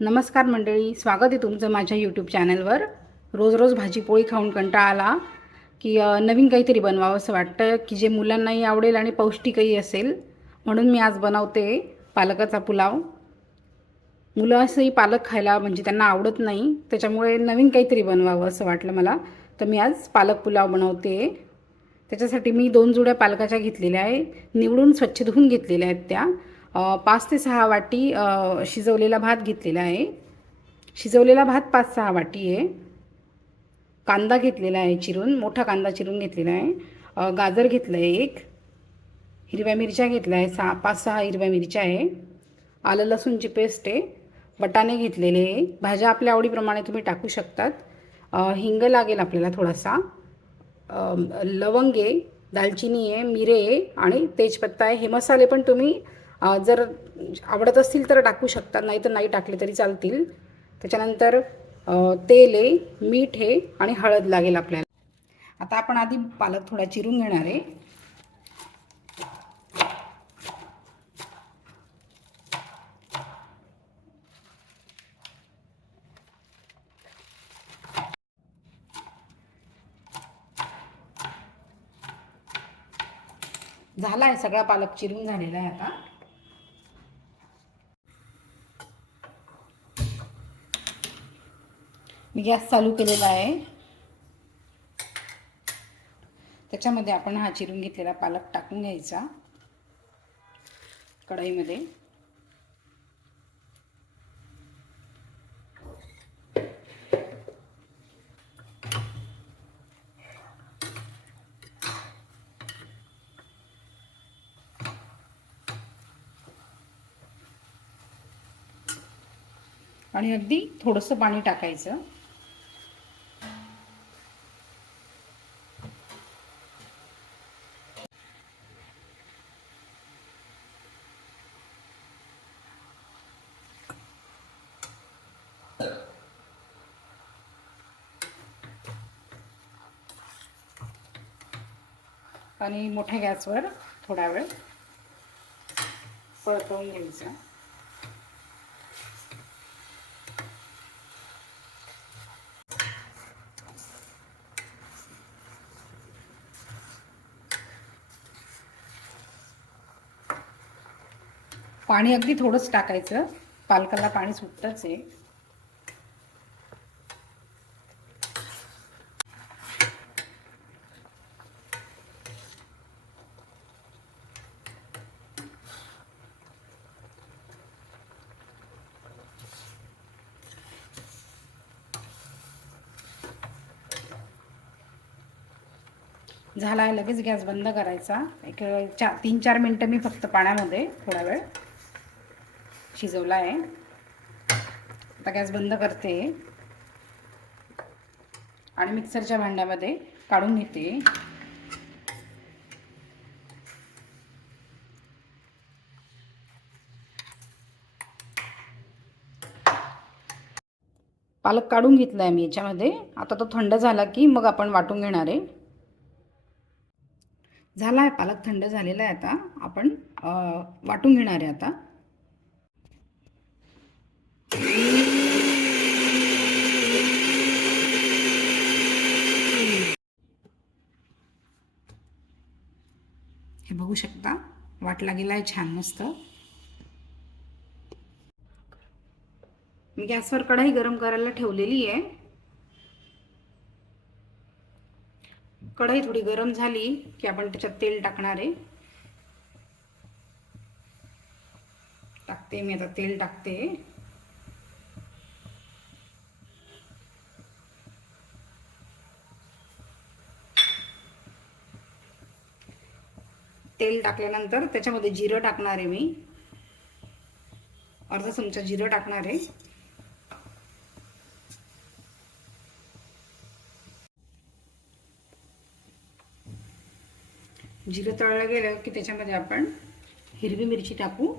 नमस्कार मंडळी स्वागत आहे तुमचं माझ्या यूट्यूब चॅनलवर रोज रोज भाजीपोळी खाऊन कंटाळा आला की नवीन काहीतरी बनवावं असं वाटतं की जे मुलांनाही आवडेल आणि पौष्टिकही असेल. म्हणून मी आज बनवते पालकाचा पुलाव. मुलं असंही पालक खायला म्हणजे त्यांना आवडत नाही त्याच्यामुळे नवीन काहीतरी बनवावं असं वाटलं मला. तर मी आज पालक पुलाव बनवते. त्याच्यासाठी मी दोन जुड्या पालकाच्या घेतलेल्या आहे निवडून स्वच्छ धुवून घेतलेल्या आहेत त्या. पाच ते सहा वाटी शिजवलेला भात घेतलेला आहे. शिजवलेला भात पाच सहा वाटी आहे. कांदा घेतलेला आहे चिरून मोठा कांदा चिरून घेतलेला आहे. गाजर घेतलं आहे एक. हिरव्या मिरच्या घेतल्या आहे सहा पाच सहा हिरव्या मिरच्या आहे. आलं लसूणची पेस्ट आहे. बटाणे घेतलेले आहे. भाज्या आपल्या आवडीप्रमाणे तुम्ही टाकू शकतात. हिंग लागेल आपल्याला थोडासा. लवंग आहे दालचिनी आहे मिरे आहे आणि तेजपत्ता आहे. हे मसाले पण तुम्ही जर आवडत असतील तर टाकू शकतात नाही तर नाही टाकले तरी चालतील. त्याच्यानंतर तेल आहे मीठ आहे आणि हळद लागेल आपल्याला. आता आपण आधी पालक थोडा चिरून घेणार आहे. झाला आहे सगळा पालक चिरून झालेला आहे आता. मी गॅस चालू केलेला आहे. त्याच्यामध्ये आपण हा चिरून घेतलेला पालक टाकून घ्यायचा. कढईमध्ये. आणि अगदी थोडंसं पाणी टाकायचं. आणि मोठ्या गॅसवर थोडा वेळ परतवून घ्यायचं. पाणी अगदी थोडंच टाकायचं. पालकाला पाणी सुटतंच आहे. झाला आहे लगेच गॅस बंद करायचा. एक चार तीन चार मिनटं मी फक्त पाण्यामध्ये थोडा वेळ शिजवला आहे आता गॅस बंद करते. आणि मिक्सरच्या भांड्यामध्ये काढून घेते. पालक काढून घेतला आहे मी याच्यामध्ये. आता तो थंड झाला की मग आपण वाटून घेणार आहे. झाला आहे पालक थंड झालेला आहे आता. आपण वाटून घेणार आहे आता. हे बघू शकता वाटला गेला आहे छान मस्त. मी गॅसवर कढाई गरम करायला ठेवलेली आहे. कढई थोडी गरम झाली की आपण त्याच्यात तेल टाकणार आहे. टाकते मी आता तेल टाकते. तेल टाकल्यानंतर त्याच्यामध्ये जिरं टाकणार आहे मी. अर्धा चमचा जिरं टाकणार आहे. जिरं तळलं गेलं की त्याच्यामध्ये आपण हिरवी मिरची टाकू.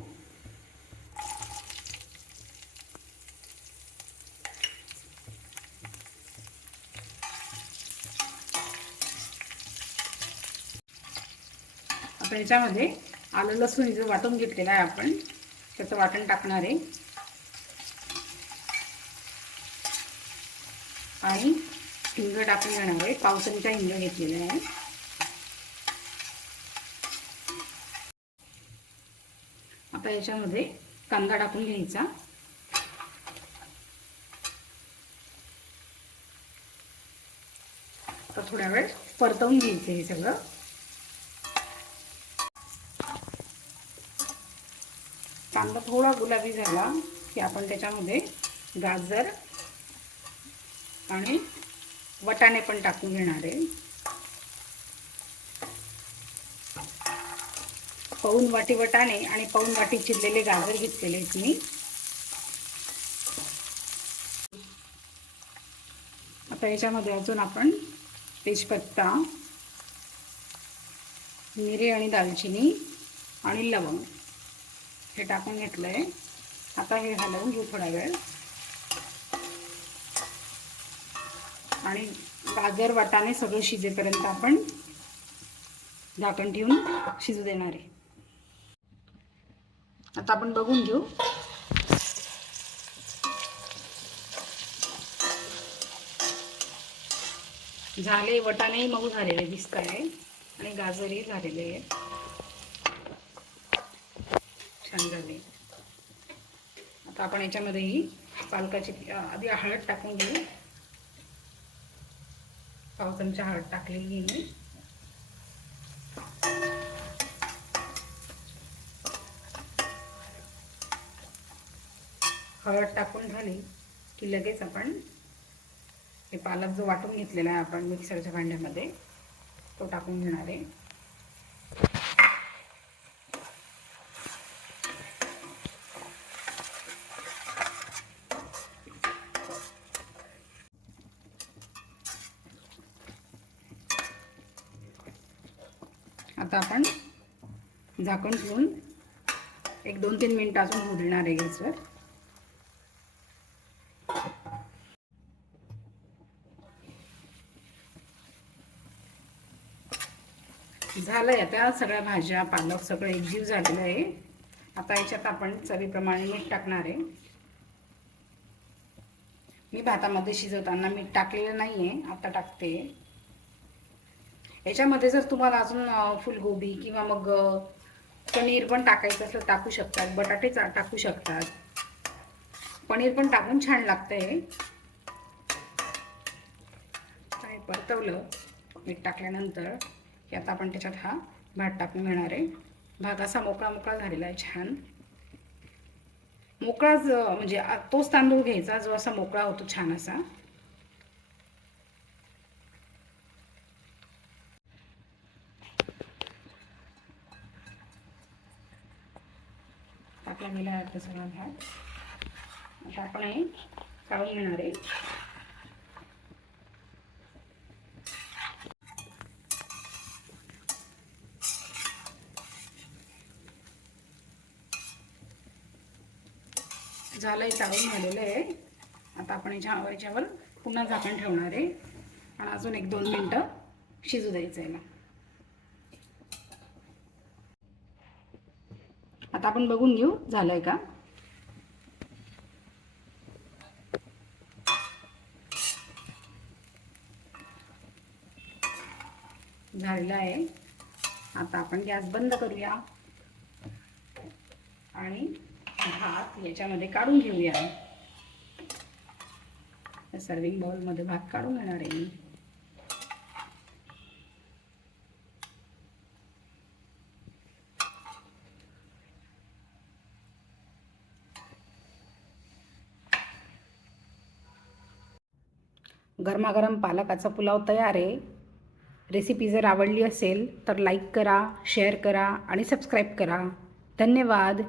आपण याच्यामध्ये आलं लसूण जो वाटून घेतलेला आहे आपण त्याचं वाटण टाकणार आहे. आणि हिंग टाकून घेणार आहे. पावसाळीचा हिंग घेतलेला आहे आता याच्यामध्ये कांदा टाकून घ्यायचा. आता थोड्या वेळ परतवून घ्यायचं हे सगळं. कांदा थोडा गुलाबी झाला की आपण त्याच्यामध्ये गाजर आणि वटाणे पण टाकून घेणार आहे. पाऊन वाटी वटाणे आणि पाऊन वाटी चिरलेले गाजर घेतलेले आहेत मी. आता याच्यामध्ये अजून आपण तेजपत्ता मिरे आणि दालचिनी आणि लवंग हे टाकून घेतलं आहे आता हे हलवून घेऊ थोडा वेळ. आणि गाजर वाटाणे सगळं शिजेपर्यंत आपण झाकण ठेवून शिजू देणार आहे. आता आपण बघून घेऊ. झाले वटाणेही मऊ झालेले दिसत आहे आणि गाजरही झालेले आहे छान झाले. आता आपण याच्यामध्येही पालकाची आधी हळद टाकून घेऊ. पाव चमचा हळद टाकलेली मी. हळद टाकून झाली की लगेच आपण हे पालक जो वाटून घेतलेला आहे आपण मिक्सरच्या भांड्यामध्ये तो टाकून घेणार आहे. आता आपण झाकण ठेवून एक दोन तीन मिनिटं अजून उडणार आहे गॅसवर. झालं आहे आता. सगळ्या भाज्या पालक सगळं एकजीव झालेलं आहे. आता याच्यात आपण चवीप्रमाणे मीठ टाकणार आहे. मी भातामध्ये शिजवताना मीठ टाकलेलं नाही आहे आता टाकते. याच्यामध्ये जर तुम्हाला अजून फुलगोबी किंवा मग पनीर पण टाकायचं असलं टाकू शकतात. बटाटे टाकू शकतात. पनीर पण टाकून छान लागतंय. काय परतवलं? मीठ टाकल्यानंतर. की आता आपण त्याच्यात हा भात टाकून घेणार आहे. भात असा मोकळा मोकळा झालेला आहे छान. मोकळाच म्हणजे तोच तांदूळ घ्यायचा जो असा मोकळा होतो छान असा. टाकला गेला आहे सगळा भात. आता आपण हे काढून घेणार आहे. झालं आहे चाळून झालेलं आहे. आता आपण याच्या याच्यावर पुन्हा झाकण ठेवणार आहे. आणि अजून एक दोन मिनटं शिजू द्यायचं याला आता आपण बघून घेऊ झालं आहे का? झालेलं आहे. आता आपण गॅस बंद करूया. आणि भात याच्यामध्ये काढून घेऊया. सर्विंग बाउलमध्ये भात काढून घेणार आहे मी. गरमागरम पालकाचा पुलाव तयार आहे. रेसिपी जर आवडली असेल तर लाईक करा शेअर करा आणि सबस्क्राईब करा. धन्यवाद.